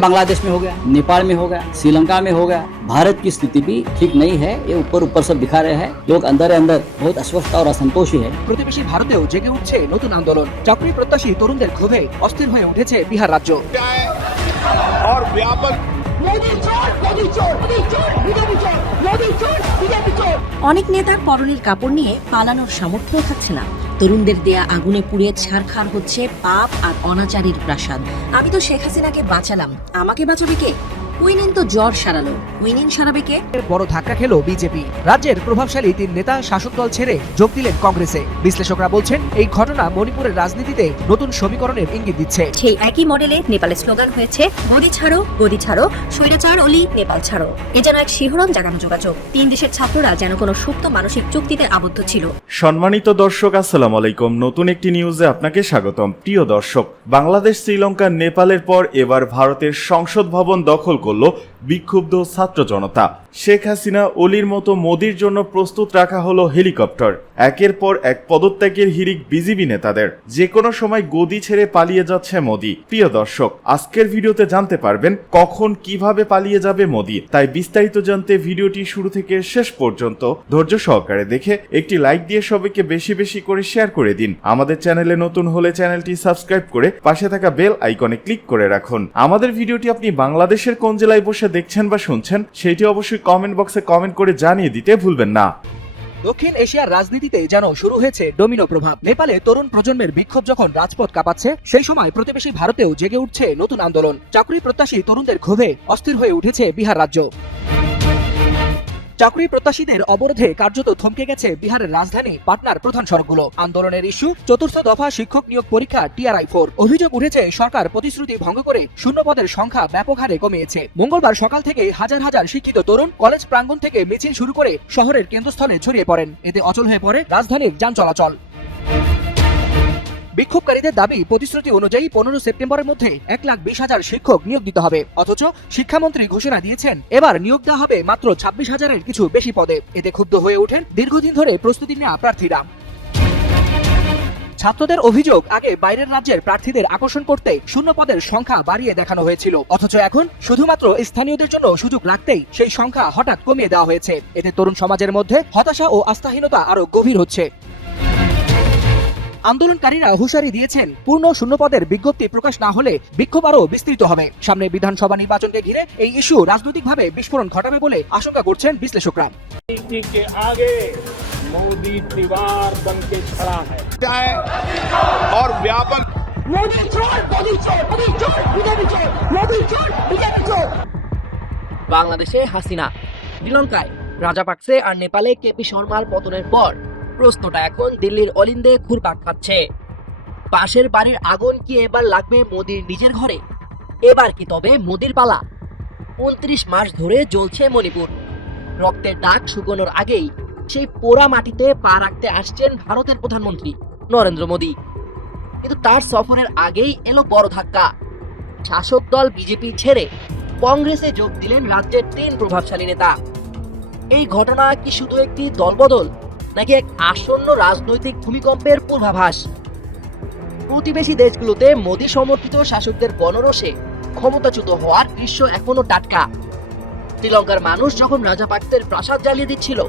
बांग्लादेश में हो गया नेपाल में हो गया श्रीलंका में हो गया भारत की स्थिति भी ठीक नहीं है ये ऊपर ऊपर सब दिखा रहे हैं लोग अंदर अंदर बहुत अस्वस्थ और असंतोषी है প্রতিবেশী ভারতেও জেগে উঠছে নতুন আন্দোলন চাকরি প্রত্যাশী তরুণদের ক্ষোভে অস্থির হয়ে উঠেছে বিহার রাজ্য जाए और व्यापक মোদি চোর মোদি চোর মোদি চোর বিজেপি চোর মোদি চোর বিজেপি চোর অনেক নেতার পরনের কাপড় নিয়ে পালানোর সামর্থ্য থাকছে না তরুণদের দেয়া আগুনে পুড়ে ছারখার হচ্ছে পাপ আর অনাচারের প্রাসাদ। আমি তো শেখ হাসিনাকে বাঁচালাম। আমাকে বাঁচাবে কে? কুইনিন তো জ্বর সারালো। কুইনিন সারাবে কে? বড় ধাক্কা খেল বিজেপি। রাজ্যের প্রভাবশালী তিন নেতা শাসক দল ছেড়ে যোগ দিলেন কংগ্রেসে। বিশ্লেষকরা বলছেন এই ঘটনা মণিপুরের রাজনীতিতে নতুন সমীকরণের ইঙ্গিত দিচ্ছে। সেই একই মডেলে নেপালের স্লোগান হয়েছে গদি ছাড়ো গদি ছাড়ো স্বৈরাচার অলি নেপাল ছাড়ো। এ যেন এক শিহরণ জাগানো যোগাযোগ। তিন দেশের ছাত্ররা যেন কোনো সুপ্ত মানসিক চুক্তিতে আবদ্ধ ছিল। সম্মানিত দর্শক আসসালামু আলাইকুম। নতুন একটি নিউজে আপনাকে স্বাগতম। প্রিয় দর্শক বাংলাদেশ শ্রীলঙ্কা নেপালের পর এবার ভারতের সংসদ ভবন দখল করল বিক্ষুব্ধ ছাত্র জনতা। শেখ হাসিনা অলির মতো মোদির জন্য প্রস্তুত রাখা হলো হেলিকপ্টার। একের পর এক পদত্যাগের হিরিক বিজিবি নেতাদের। যে কোনো সময় গদি ছেড়ে পালিয়ে যাচ্ছে মোদি। প্রিয় দর্শক, আজকের ভিডিওতে জানতে পারবেন কখন কীভাবে পালিয়ে যাবে মোদি। তাই বিস্তারিত জানতে ভিডিওটি শুরু থেকে শেষ পর্যন্ত ধৈর্য সহকারে দেখে একটি লাইক দিয়ে সবাইকে বেশি বেশি করে শেয়ার করে দিন। আমাদের চ্যানেলে নতুন হলে চ্যানেলটি সাবস্ক্রাইব করে পাশে থাকা বেল আইকনে ক্লিক করে রাখুন। আমাদের ভিডিওটি আপনি বাংলাদেশের কোন জেলায় বসে দেখছেন বা শুনছেন, সেটি অবশ্যই কমেন্ট বক্সে কমেন্ট করে জানিয়ে দিতে ভুলবেন না। দক্ষিণ এশিয়ার রাজনীতিতে যেন শুরু হয়েছে ডোমিনো প্রভাব, নেপালে তরুণ প্রজন্মের বিক্ষোভ যখন রাজপথ কাঁপাচ্ছে, সেই সময় প্রতিবেশী ভারতেও জেগে উঠছে নতুন আন্দোলন। চাকরি প্রত্যাশী তরুণদের ক্ষোভে অস্থির হয়ে উঠেছে বিহার রাজ্য। চাকরি প্রত্যাশীদের অবরোধে কার্যত থমকে গেছে বিহারের রাজধানী পাটনার প্রধান সড়কগুলো। আন্দোলনের ইস্যু, চতুর্থ দফা শিক্ষক নিয়োগ পরীক্ষা টিআরআই ফোর। অভিযোগ উঠেছে, সরকার প্রতিশ্রুতি ভঙ্গ করে শূন্য পদের সংখ্যা ব্যাপক হারে কমিয়েছে। মঙ্গলবার সকাল থেকে হাজার হাজার শিক্ষিত তরুণ কলেজ প্রাঙ্গণ থেকে মিছিল শুরু করে শহরের কেন্দ্রস্থলে ছড়িয়ে পড়েন। এতে অচল হয়ে পড়ে রাজধানীর যান চলাচল। বিক্ষোভকারীদের দাবি, প্রতিশ্রুতি অনুযায়ী পনেরো সেপ্টেম্বরের মধ্যে এক লাখ বিশ হাজার শিক্ষক নিয়োগ দিতে হবে। অথচ শিক্ষামন্ত্রী ঘোষণা দিয়েছেন, এবার নিয়োগ দেওয়া হবে মাত্র ছাব্বিশ হাজারের কিছু বেশি পদে। এতে ক্ষুব্ধ হয়ে ওঠেন দীর্ঘদিন ধরে প্রস্তুতি নেওয়া প্রার্থীরা। ছাত্রদের অভিযোগ, আগে বাইরের রাজ্যের প্রার্থীদের আকর্ষণ করতে শূন্য পদের সংখ্যা বাড়িয়ে দেখানো হয়েছিল। অথচ এখন শুধুমাত্র স্থানীয়দের জন্য সুযোগ রাখতেই সেই সংখ্যা হঠাৎ কমিয়ে দেওয়া হয়েছে। এতে তরুণ সমাজের মধ্যে হতাশা ও আস্থাহীনতা আরও গভীর হচ্ছে। আন্দোলনকারীরা হুঁশিয়ারি দিয়েছেন পূর্ণ শূন্যপদের বিজ্ঞপ্তি প্রকাশ না হলে বিক্ষোভ আরও বিস্তৃত হবে সামনে বিধানসভা নির্বাচনকে ঘিরে এই ইস্যু রাজনৈতিকভাবে বিস্ফোরণ ঘটাবে বলে আশঙ্কা করছেন বিশ্লেষকরা नीति के आगे मोदी दीवार बन के खड़ा है जाए और व्यापक মোদি চোর মোদি চোর মোদি চোর বিজেপি চোর মোদি চোর বিজেপি চোর বাংলাদেশে হাসিনা শ্রীলঙ্কায় রাজাপাকসে আর নেপালে কেপি শর্মার পতনের পর প্রশ্নটা এখন দিল্লির অলিন্দে ঘুরপাক খাচ্ছে। পাশের বাড়ির আগুন কি এবার লাগবে মোদির নিজের ঘরে? এবার কি তবে মোদির পালা? উনত্রিশ মাস ধরে জ্বলছে মণিপুর। রক্তের দাগ শুকোনোর আগেই সেই পোড়া মাটিতে পা রাখতে আসছেন ভারতের প্রধানমন্ত্রী নরেন্দ্র মোদী। কিন্তু তার সফরের আগেই এলো বড় ধাক্কা। শাসক দল বিজেপি ছেড়ে কংগ্রেসে যোগ দিলেন রাজ্যের তিন প্রভাবশালী নেতা। এই ঘটনা কি শুধু একটি দলবদল নাকি এক আসন্ন রাজনৈতিক ভূমিকম্পের পূর্বাভাস? প্রতিবেশী দেশগুলোতে মোদী সমর্থিত শাসকদের গণরোষে ক্ষমতাচ্যুত হওয়ার দৃশ্য এখনও টাটকা। শ্রীলঙ্কার মানুষ যখন রাজাপাকদের প্রাসাদ জ্বালিয়ে দিচ্ছিল,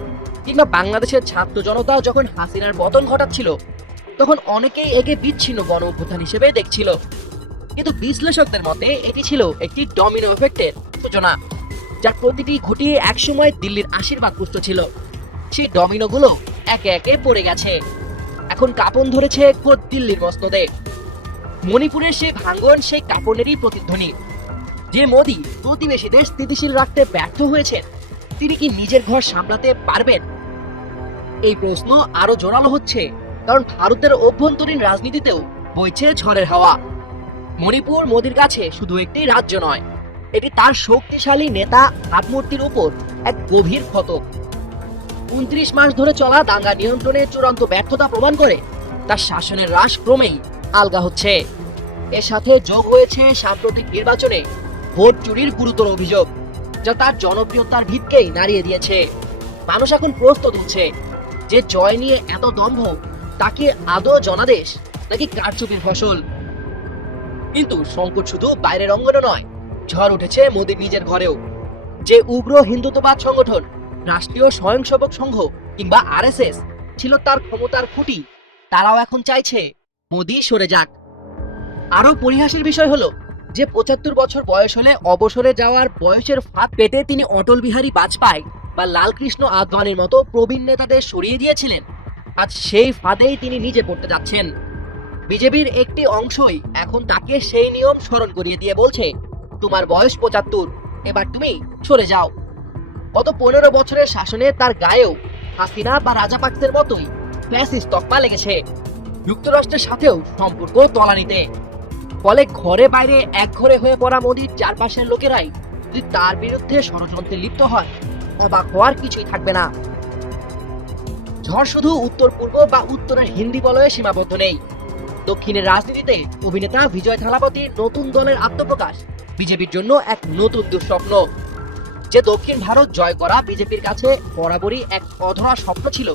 কিংবা বাংলাদেশের ছাত্র জনতা যখন হাসিনার পতন ঘটাচ্ছিল, তখন অনেকেই একে বিচ্ছিন্ন গণ অভ্যুত্থান হিসেবে দেখছিল। কিন্তু বিশ্লেষকদের মতে, এটি ছিল একটি ডমিনো এফেক্টের সূচনা, যার প্রতিটি ঘটিয়ে একসময় দিল্লির আশীর্বাদ পুষ্ট ছিল। সেই ডমিনোগুলো একে একে পড়ে গেছে। এখন কাপন ধরেছে খোদ দিল্লির মস্তদে। মণিপুরের সেই ভাঙ্গন সেই কাপনেরই প্রতিধ্বনি। যে মোদি প্রতিবেশীদের স্থিতিশীল রাখতে ব্যর্থ হয়েছেন, তিনি কি নিজের ঘর সামলাতে পারবেন? এই প্রশ্ন আরও জোরালো হচ্ছে, কারণ ভারতের অভ্যন্তরীণ রাজনীতিতেও বইছে ঝড়ের হাওয়া। মণিপুর মোদির কাছে শুধু একটি রাজ্য নয়, এটি তার শক্তিশালী নেতা ভাবমূর্তির উপর এক গভীর ক্ষত উনত্রিশ মাস ধরে চলা দাঙ্গা নিয়ন্ত্রণের চূড়ান্ত ব্যর্থতা প্রমাণ করে, তার শাসনের হ্রাস ক্রমেই আলগা হচ্ছে। এর সাথে যোগ হয়েছে সাম্প্রতিক নির্বাচনে ভোট চুরির গুরুতর অভিযোগ, যা তার জনপ্রিয়তার ভিতকেই নাড়িয়ে দিয়েছে। মানুষ এখন প্রস্তুত হচ্ছে যে জয় নিয়ে এত দম্ভ তাকে আদৌ জনাদেশ নাকি কারচুপির ফসল? কিন্তু সংকট শুধু বাইরের অঙ্গনে নয়, ঝড় উঠেছে মোদীর নিজের ঘরেও। যে উগ্র হিন্দুত্ববাদ সংগঠন রাষ্ট্রীয় স্বয়ংসেবক সংঘ কিংবা আরএসএস ছিল তার ক্ষমতার খুঁটি। তারাও এখন চাইছে মোদী সরে যাক। আরও পরিহাসের বিষয় হলো যে পঁচাত্তর বছর বয়স হলে অবসরে যাওয়ার বয়সের ফাঁক পেতে তিনি অটল বিহারী বাজপেয়ী বা লালকৃষ্ণ আদবানির মতো প্রবীণ নেতাদের সরিয়ে দিয়েছিলেন। আজ সেই ফাঁদেই তিনি নিজে পড়তে যাচ্ছেন। বিজেপির একটি অংশই এখন তাকে সেই নিয়ম স্মরণ করিয়ে দিয়ে বলছে, তোমার বয়স পঁচাত্তর, এবার তুমি সরে যাও। গত পনেরো বছরের শাসনে তার গায়েও হাসিনা বা রাজাপাক্সের মতোই ফ্যাসিস্ট তকমা লেগেছে। যুক্তরাষ্ট্রের সাথেও সম্পর্ক তলানিতে। ফলে ঘরে বাইরে এক ঘরে হয়ে পড়া মোদীর চারপাশের লোকেরাই যদি তার বিরুদ্ধে ষড়যন্ত্রে লিপ্ত হয়, অবাক হওয়ার কিছুই থাকবে না। ঝড় শুধু উত্তর পূর্ব বা উত্তরের হিন্দি বলয়ে সীমাবদ্ধ নেই। দক্ষিণের রাজনীতিতে অভিনেতা বিজয় থালাপতির নতুন দলের আত্মপ্রকাশ বিজেপির জন্য এক নতুন দুঃস্বপ্ন। যে দক্ষিণ ভারত জয় করা বিজেপির কাছে বরাবরই এক অধরা স্বপ্ন ছিল।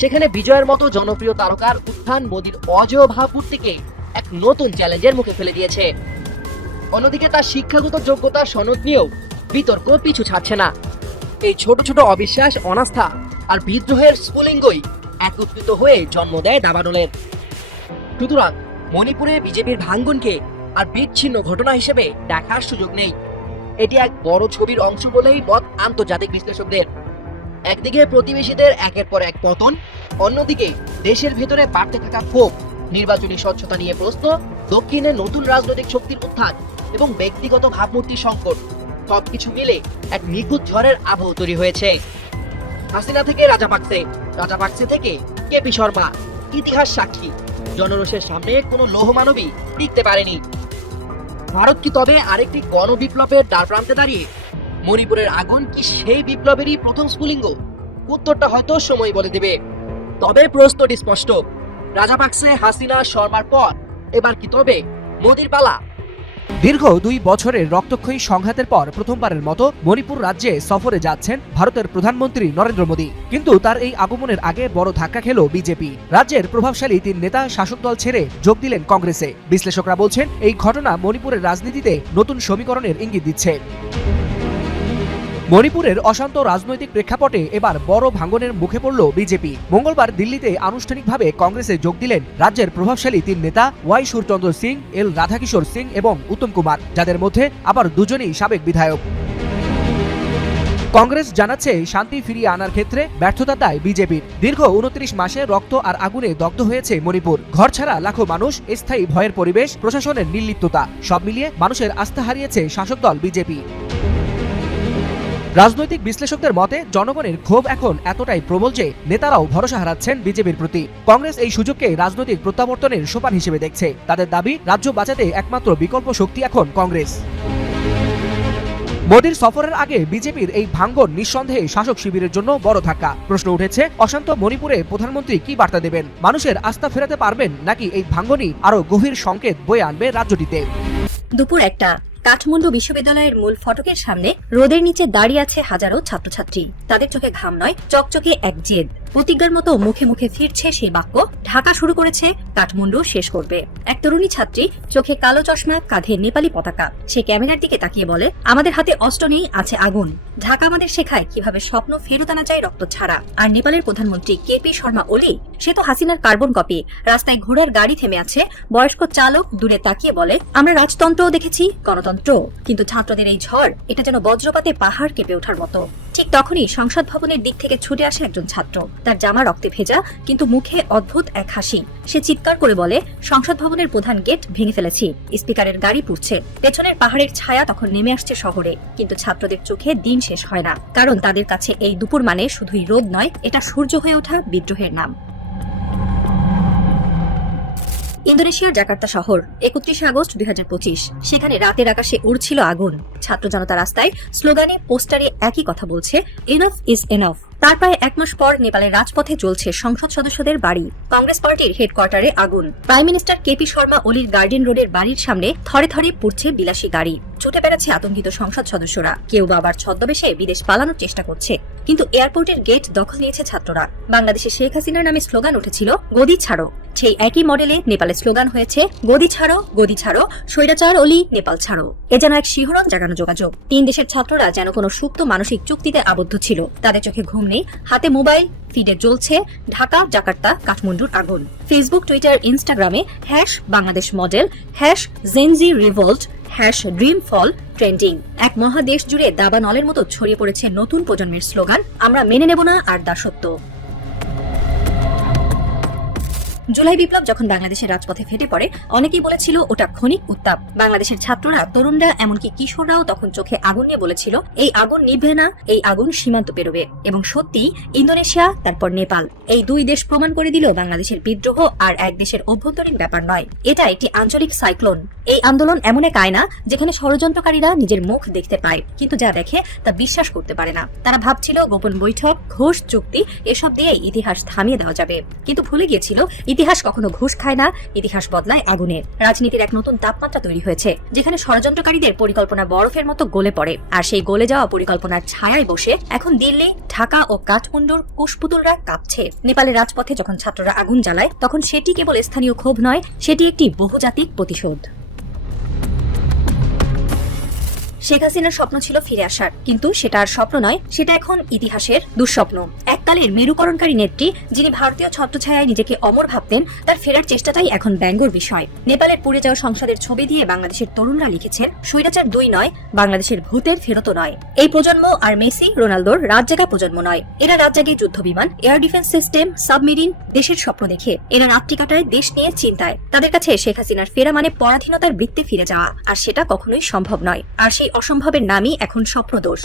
সেখানে বিজয়ের মতো জনপ্রিয় তারকার উত্থান মোদীর অজেয় ভাবমূর্তিকে এক নতুন চ্যালেঞ্জের মুখে ফেলে দিয়েছে। অন্যদিকে তার শিক্ষাগত যোগ্যতা সনদ নিয়েও বিতর্ক পিছু ছাড়ছে না। এই ছোট ছোট অবিশ্বাস, অনাস্থা আর বিদ্রোহের স্ফুলিঙ্গই একত্রিত হয়ে জন্ম দেয় দাবানলের। সুতরাং মণিপুরে বিজেপির ভাঙ্গনকে আর বিচ্ছিন্ন ঘটনা হিসেবে দেখার সুযোগ নেই। এটি এক বড় ছবির অংশ বলেই মত আন্তর্জাতিক বিশ্লেষকদের। একদিকে প্রতিবেশীদের একের পর এক পতন, অন্যদিকে দেশের ভেতরে বাড়তে থাকা ক্ষোভ, নির্বাচনী স্বচ্ছতা নিয়ে প্রশ্ন, দক্ষিণে নতুন রাজনৈতিক শক্তির উত্থান এবং ব্যক্তিগত ভাবমূর্তির সংকট, সবকিছু মিলে এক নিখুঁত ঝড়ের আবহ তৈরি হয়েছে। হাসিনা থেকে রাজা পাকসে রাজাপাকসে রাজাপাকসে থেকে কেপি শর্মা, ইতিহাস সাক্ষী। জনরোষের সামনে কোনো লৌহমানবী টিকতে পারেনি। ভারত কি তবে আরেকটি গণ বিপ্লবের দ্বার প্রান্তে দাঁড়িয়ে? মণিপুরের আগুন কি সেই বিপ্লবেরই প্রথম স্ফুলিঙ্গ? উত্তরটা হয়তো সময় বলে দেবে। তবে প্রশ্নটি স্পষ্ট। রাজাপাকসে হাসিনা শর্মার পর, এবার কি তবে? মোদির পালা। দীর্ঘ দুই বছরের রক্তক্ষয়ী সংঘাতের পর প্রথমবারের মতো মণিপুর রাজ্যে সফরে যাচ্ছেন ভারতের প্রধানমন্ত্রী নরেন্দ্র মোদী। কিন্তু তার এই আগমনের আগে বড় ধাক্কা খেল বিজেপি। রাজ্যের প্রভাবশালী তিন নেতা শাসক দল ছেড়ে যোগ দিলেন কংগ্রেসে। বিশ্লেষকরা বলছেন, এই ঘটনা মণিপুরের রাজনীতিতে নতুন সমীকরণের ইঙ্গিত দিচ্ছে। মণিপুরের অশান্ত রাজনৈতিক প্রেক্ষাপটে এবার বড় ভাঙ্গনের মুখে পড়ল বিজেপি। মঙ্গলবার দিল্লিতে আনুষ্ঠানিকভাবে কংগ্রেসে যোগ দিলেন রাজ্যের প্রভাবশালী তিন নেতা ওয়াই সুরচন্দ্র সিং, এল রাধাকিশোর সিং এবং উত্তম কুমার, যাদের মধ্যে আবার দুজনেই সাবেক বিধায়ক। কংগ্রেস জানাচ্ছে শান্তি ফিরিয়ে আনার ক্ষেত্রে ব্যর্থতা দায় বিজেপির। দীর্ঘ উনত্রিশ মাসে রক্ত আর আগুনে দগ্ধ হয়েছে মণিপুর। ঘর ছাড়া লাখো মানুষ, স্থায়ী ভয়ের পরিবেশ, প্রশাসনের নির্লিপ্ততা, সব মিলিয়ে মানুষের আস্থা হারিয়েছে শাসক দল বিজেপি। রাজনৈতিক বিশ্লেষকদের মতে, জনগণের ক্ষোভ এখন এতটাই প্রবল যে নেতারাও ভরসা হারাচ্ছেন বিজেপির প্রতি। কংগ্রেস এই সুযোগকে রাজনৈতিক প্রত্যাবর্তনের সোপান হিসেবে দেখছে। তাদের দাবি, রাজ্য বাঁচাতে একমাত্র বিকল্প শক্তি এখন কংগ্রেস। মোদীর সফরের আগে বিজেপির এই ভাঙ্গন নিঃসন্দেহে শাসক শিবিরের জন্য বড় ধাক্কা। প্রশ্ন উঠেছে, অশান্ত মণিপুরে প্রধানমন্ত্রী কি বার্তা দেবেন? মানুষের আস্থা ফেরাতে পারবেন নাকি এই ভাঙ্গনই আরও গভীর সংকেত বয়ে আনবে রাজ্যটিতে? দুপুর একটা। কাঠমান্ডু বিশ্ববিদ্যালয়ের মূল ফটকের সামনে রোদের নিচে দাঁড়িয়ে আছে হাজারো ছাত্রছাত্রী। তাদের চোখে ঘাম নয়, চকচকে এক জেদ। প্রতিজ্ঞার মতো মুখে মুখে ফিরছে সেই বাক্য, ঢাকা শুরু করেছে, কাঠমান্ডু শেষ করবে। এক তরুণী ছাত্রী চোখে কালো চশমা, কাঁধে নেপালি পতাকা। সে ক্যামেরার দিকে তাকিয়ে বলে, আমাদের হাতে অস্ত্র নেই, আছে আগুন। ঢাকা আমাদের শেখায় কীভাবে স্বপ্ন ফেরত আনা যায় রক্ত ছাড়া। আর নেপালের প্রধানমন্ত্রী কে পি শর্মা ওলি, সে তো হাসিনার কার্বন কপি। রাস্তায় ঘোড়ার গাড়ি থেমে আছে, বয়স্ক চালক দূরে তাকিয়ে বলে, আমরা রাজতন্ত্রও দেখেছি গণতন্ত্র কিন্তু ছাত্রদের এই ঝড়, এটা যেন বজ্রপাতে পাহাড় কেঁপে ওঠার মতো। ঠিক তখনই সংসদ ভবনের দিক থেকে ছুটে আসে একজন ছাত্র। তার জামা রক্তে ভেজা, কিন্তু মুখে অদ্ভুত এক হাসি। সে চিৎকার করে বলে, সংসদ ভবনের প্রধান গেট ভেঙে ফেলেছি। স্পিকারের গাড়ি পুড়ছে। পেছনের পাহাড়ের ছায়া তখন নেমে আসছে শহরে। কিন্তু ছাত্রদের চোখে দিন শেষ হয় না। কারণ তাদের কাছে এই দুপুর মানে শুধুই রোদ নয়, এটা সূর্য হয়ে ওঠা বিদ্রোহের নাম। ইন্দোনেশিয়ার জাকার্তা শহর, একত্রিশে আগস্ট দুই হাজার পঁচিশ। সেখানে রাতের আকাশে উড়ছিল আগুন। ছাত্র জনতা রাস্তায় স্লোগানে, পোস্টারে একই কথা বলছে এনফ ইজ এনফ তার প্রায় এক মাস পর নেপালের রাজপথে চলছে সংসদ সদস্যদের বাড়ি। কংগ্রেস পার্টির হেডকোয়ার্টারে আগুন। প্রাইম মিনিস্টার কেপি শর্মা ওলির গার্ডেন রোডের বাড়ির সামনে থরে থরে পুড়ছে বিলাসী গাড়ি। ছুটে বেড়াচ্ছে আতঙ্কিত সংসদ সদস্যরা। কেউ বা আবার ছদ্মবেশে বিদেশ পালানোর চেষ্টা করছে। কিন্তু এয়ারপোর্টের গেট দখল নিয়েছে ছাত্ররা। বাংলাদেশে শেখ হাসিনার নামে স্লোগান উঠেছিল, গদি ছাড়ো। সেই একই মডেলে নেপালের স্লোগান হয়েছে, গদি ছাড়ো গদি ছাড়ো, স্বৈরাচার অলি, নেপাল ছাড়ো। এ যেন এক শিহরণ জাগানো যোগাযোগ। তিন দেশের ছাত্ররা যেন কোনো সুপ্ত মানসিক চুক্তিতে আবদ্ধ ছিল। তাদের চোখে ঘুম নেই, হাতে মোবাইল, ফিডে জ্বলছে ঢাকা, জাকার্তা, কাঠমান্ডুর আগুন। ফেসবুক, টুইটার, ইনস্টাগ্রামে hash Bangladesh model, hash Gen Z revolt hash dream fall trending. এক মহাদেশ জুড়ে দাবানলের মতো ছড়িয়ে পড়েছে নতুন প্রজন্মের স্লোগান, আমরা মেনে নেব না আর দাসত্ব। জুলাই বিপ্লব যখন বাংলাদেশের রাজপথে ফেটে পড়ে, অনেকেই বলেছিল ওটা ক্ষণিক উত্তাপ। বাংলাদেশের ছাত্ররা, তরুণরা, এমনকি কিশোররাও তখন চোখে আগুন নিয়ে বলেছিল, এই আগুন নিভবে না, এই আগুন সীমান্ত পেরোবে। এবং সত্যি, ইন্দোনেশিয়া, তারপর নেপাল। এই দুই দেশ প্রমাণ করে দিল বাংলাদেশের বিদ্রোহ আর এক দেশের অভ্যন্তরীণ ব্যাপার নয়। এটা একটি আঞ্চলিক সাইক্লোন। এই আন্দোলন এমন এক আয়না যেখানে ষড়যন্ত্রকারীরা নিজের মুখ দেখতে পায়, কিন্তু যা দেখে তা বিশ্বাস করতে পারে না। তারা ভাবছিল গোপন বৈঠক, ঘোষ চুক্তি, এসব দিয়ে ইতিহাস থামিয়ে দেওয়া যাবে। কিন্তু ভুলে গিয়েছিল, ইতিহাস কখনো ঘুষ খায় না, ইতিহাস বদলায় আগুনে। রাজনীতির এক নতুন তাপমাত্রা তৈরি হয়েছে, যেখানে ষড়যন্ত্রকারীদের পরিকল্পনা বরফের মতো গলে পড়ে। আর সেই গলে যাওয়া পরিকল্পনার ছায়ায় বসে এখন দিল্লি, ঢাকা ও কাঠমান্ডুর কুশপুতুলরা কাঁপছে। নেপালের রাজপথে যখন ছাত্ররা আগুন জ্বালায়, তখন সেটি কেবল স্থানীয় ক্ষোভ নয়, সেটি একটি বহুজাতিক প্রতিশোধ। শেখ হাসিনার স্বপ্ন ছিল ফিরে আসার। কিন্তু সেটা আর স্বপ্ন নয়, সেটা এখন ইতিহাসের দুঃস্বপ্ন। এককালের মেরুকরণকারী নেত্রী, যিনি ভারতীয় ছত্রছায়ায় নিজেকে অমর ভাবতেন, তার ফেরার চেষ্টাটাই এখন ব্যঙ্গর বিষয়। নেপালের পুড়ে যাওয়া সংসদের ছবি দিয়ে বাংলাদেশের তরুণরা লিখেছেন, স্বৈরাচার দুই নয়, বাংলাদেশের ভূতের ফেরতও নয়। এই প্রজন্ম আর মেসি, রোনালদোর রাত জাগা প্রজন্ম নয়। এরা রাত জাগে যুদ্ধ বিমান এয়ার ডিফেন্স সিস্টেম, সাবমেরিন, দেশের স্বপ্ন দেখে। এরা রাত্রি কাটায় দেশ নিয়ে চিন্তায়। তাদের কাছে শেখ হাসিনার ফেরা মানে পরাধীনতার বৃত্তে ফিরে যাওয়া। আর সেটা কখনোই সম্ভব নয়। আর সেই অসম্ভবের নামই এখন স্বপ্নদোষ।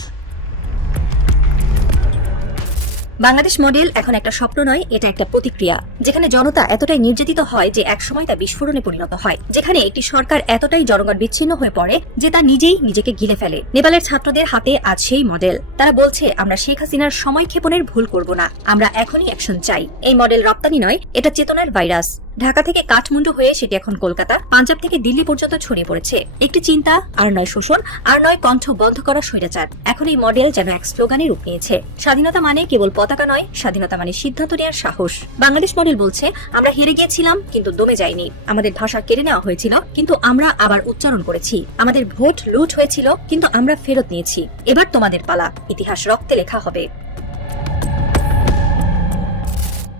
বাংলাদেশ মডেল এখন একটা স্বপ্ন নয়, এটা একটা প্রতিক্রিয়া। যেখানে জনতা এতটাই নির্যাতিত হয় যে একসময় তা বিস্ফোরণে পরিণত হয়। যেখানে একটি সরকার এতটাই জনগণ বিচ্ছিন্ন হয়ে পড়ে যে তা নিজেই নিজেকে গিলে ফেলে। নেপালের ছাত্রদের হাতে আজ সেই মডেল। তারা বলছে, আমরা শেখ হাসিনার সময় ক্ষেপণের ভুল করব না। আমরা এখনই অ্যাকশন চাই। এই মডেল রপ্তানি নয়, এটা চেতনার ভাইরাস। ঢাকা থেকে কাঠমান্ডু হয়ে সেটি এখন কলকাতা। পাঞ্জাব থেকে দিল্লি পর্যন্ত ছড়িয়ে পড়েছে। একটি চিন্তা, আর নয় শোষণ, আর নয় কণ্ঠ বন্ধ করা স্বৈরাচার। এখন এই মডেল যেন এক স্লোগানে রূপ নিয়েছে। স্বাধীনতা মানে কেবল পতাকা নয়, স্বাধীনতা মানে সিদ্ধান্ত নেওয়ার সাহস। বাংলাদেশ মডেল বলছে, আমরা হেরে গিয়েছিলাম, কিন্তু দমে যাইনি। আমাদের ভাষা কেড়ে নেওয়া হয়েছিল, কিন্তু আমরা আবার উচ্চারণ করেছি। আমাদের ভোট লুট হয়েছিল, কিন্তু আমরা ফেরত নিয়েছি। এবার তোমাদের পালা। ইতিহাস রক্তে লেখা হবে।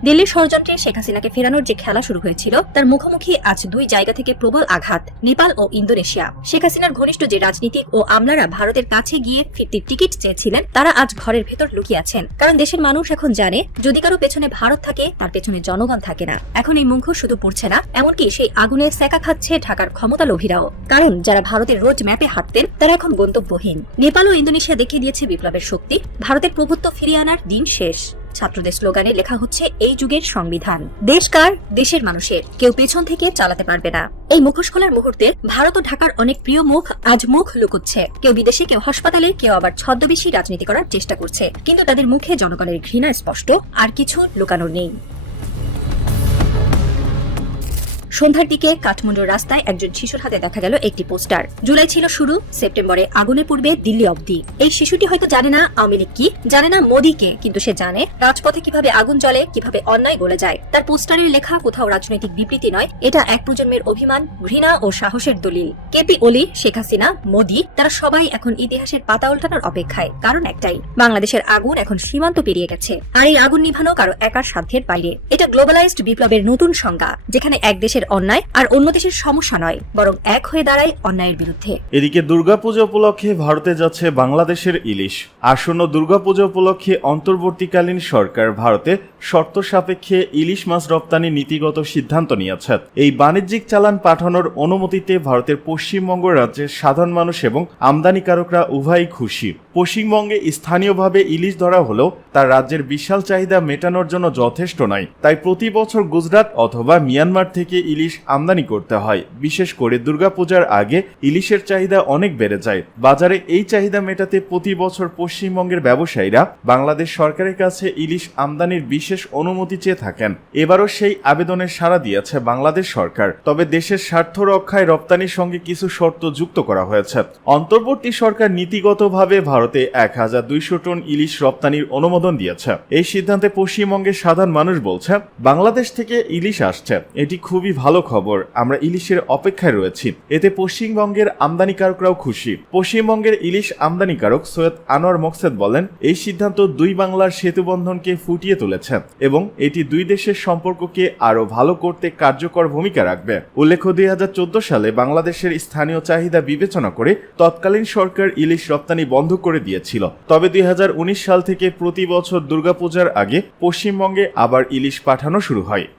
দিল্লির ষড়যন্ত্রে শেখ হাসিনাকে ফেরানোর যে খেলা শুরু হয়েছিল, তার মুখোমুখি আজ দুই জায়গা থেকে প্রবল আঘাত, নেপাল ও ইন্দোনেশিয়া। শেখ হাসিনার ঘনিষ্ঠ যে রাজনীতিক ও আমলারা ভারতের কাছে গিয়ে ফিরতির টিকিট চেয়েছিলেন, তারা আজ ঘরের ভেতর লুকিয়ে আছেন। কারণ দেশের মানুষ এখন জানে, যদি কারও পেছনে ভারত থাকে, তার পেছনে জনগণ থাকে না। এখন এই মুখ শুধু পড়ছে না, এমনকি সেই আগুনের সেকা খাচ্ছে ঢাকার ক্ষমতা লোভীরাও। কারণ যারা ভারতের রোড ম্যাপে হাঁটতেন, তারা এখন গন্তব্যহীন। নেপাল ও ইন্দোনেশিয়া দেখিয়ে দিয়েছে বিপ্লবের শক্তি, ভারতের প্রভুত্ব ফিরিয়ে আনার দিন শেষ। ছাত্রদের স্লোগানে লেখা হচ্ছে, এই যুগের সংবিধান। দেশ কার? দেশের মানুষের। কেউ পেছন থেকে চালাতে পারবে না। এই মুখোশ খোলার মুহূর্তে ভারত ও ঢাকার অনেক প্রিয় মুখ আজ মুখ লুকোচ্ছে। কেউ বিদেশে, কেউ হাসপাতালে, কেউ আবার ছদ্মবেশী রাজনীতি করার চেষ্টা করছে। কিন্তু তাদের মুখে জনগণের ঘৃণা স্পষ্ট, আর কিছু লুকানোর নেই। সন্ধ্যার দিকে কাঠমান্ডুর রাস্তায় একজন শিশুর হাতে দেখা গেল একটি পোস্টার। জুলাই ছিল শুরু, সেপ্টেম্বরে আগুনে পূর্বে দিল্লি অবধি। এই শিশুটি হয়তো জানে না আওয়ামী লীগ কি, জানে না মোদীকে কিন্তু সে জানে রাজপথে কীভাবে আগুন জ্বলে, কীভাবে অন্যায় গলে যায়। তার পোস্টারের লেখা কোথাও রাজনৈতিক বিবৃতি নয়, এটা এক প্রজন্মের অভিমান, ঘৃণা ও সাহসের দলিল। কেপি ওলি শেখ হাসিনা, মোদী, তারা সবাই এখন ইতিহাসের পাতা উল্টানোর অপেক্ষায়। কারণ একটাই, বাংলাদেশের আগুন এখন সীমান্ত পেরিয়ে গেছে। আর এই আগুন নিভানো কারও একার সাধ্যের বাইরে। এটা গ্লোবালাইজড বিপ্লবের নতুন সংজ্ঞা, যেখানে এক দেশের অন্যায় আর অন্য দেশের সমস্যা নয়, বরং এক হয়ে দাঁড়ায় অন্যায়ের বিরুদ্ধে। এদিকে দুর্গাপূজা উপলক্ষে ভারতে যাচ্ছে বাংলাদেশের ইলিশ। আসন্ন দুর্গাপূজা উপলক্ষে অন্তর্বর্তীকালীন সরকার ভারতে শর্ত সাপেক্ষে ইলিশ মাছ রপ্তানি নীতিগত সিদ্ধান্ত নিয়েছে। এই বাণিজ্যিক চালান পাঠানোর অনুমতিতে ভারতের পশ্চিমবঙ্গ রাজ্যের সাধারণ মানুষ এবং আমদানিকারকরা উভয়ই খুশি। পশ্চিমবঙ্গে স্থানীয়ভাবে ইলিশ ধরা হলেও তার রাজ্যের বিশাল চাহিদা মেটানোর জন্য যথেষ্ট নয়। তাই প্রতি বছর গুজরাট অথবা মিয়ানমার থেকে ইলিশ আমদানি করতে হয়। বিশেষ করে দুর্গাপূজার আগে ইলিশের চাহিদা অনেক বেড়ে যায়। বাজারে এই চাহিদা মেটাতে প্রতি বছর পশ্চিমবঙ্গের ব্যবসায়ীরা বাংলাদেশ সরকারের কাছে ইলিশ আমদানির বিশেষ অনুমতি চেয়ে থাকেন। এবারও সেই আবেদনের সাড়া দিয়েছে বাংলাদেশ সরকার। তবে দেশের স্বার্থ রক্ষায় রপ্তানির সঙ্গে কিছু শর্ত যুক্ত করা হয়েছে। অন্তর্বর্তী সরকার নীতিগতভাবে ভারতে এক হাজার দুইশো টন ইলিশ রপ্তানির অনুমোদন দিয়েছে। এই সিদ্ধান্তে পশ্চিমবঙ্গের সাধারণ মানুষ বলছে, বাংলাদেশ থেকে ইলিশ আসছে। এটি খুবই ভালো খবর, আমরা ইলিশের অপেক্ষায় রয়েছি। এতে পশ্চিমবঙ্গের আমদানিকারকরাও খুশি। পশ্চিমবঙ্গের ইলিশ আমদানিকারক সৈয়দ আনোয়ার মোকসেদ বলেন, এই সিদ্ধান্ত দুই বাংলার সেতুবন্ধনকে ফুটিয়ে তুলেছে এবং এটি দুই দেশের সম্পর্ককে আরও ভালো করতে কার্যকর ভূমিকা রাখবে। উল্লেখ্য, দুই হাজার চোদ্দ সালে বাংলাদেশের স্থানীয় চাহিদা বিবেচনা করে তৎকালীন সরকার ইলিশ রপ্তানি বন্ধ করে দিয়েছিল। তবে দুই হাজার উনিশ সাল থেকে প্রতি বছর দুর্গাপূজার আগে পশ্চিমবঙ্গে আবার ইলিশ পাঠানো শুরু হয়।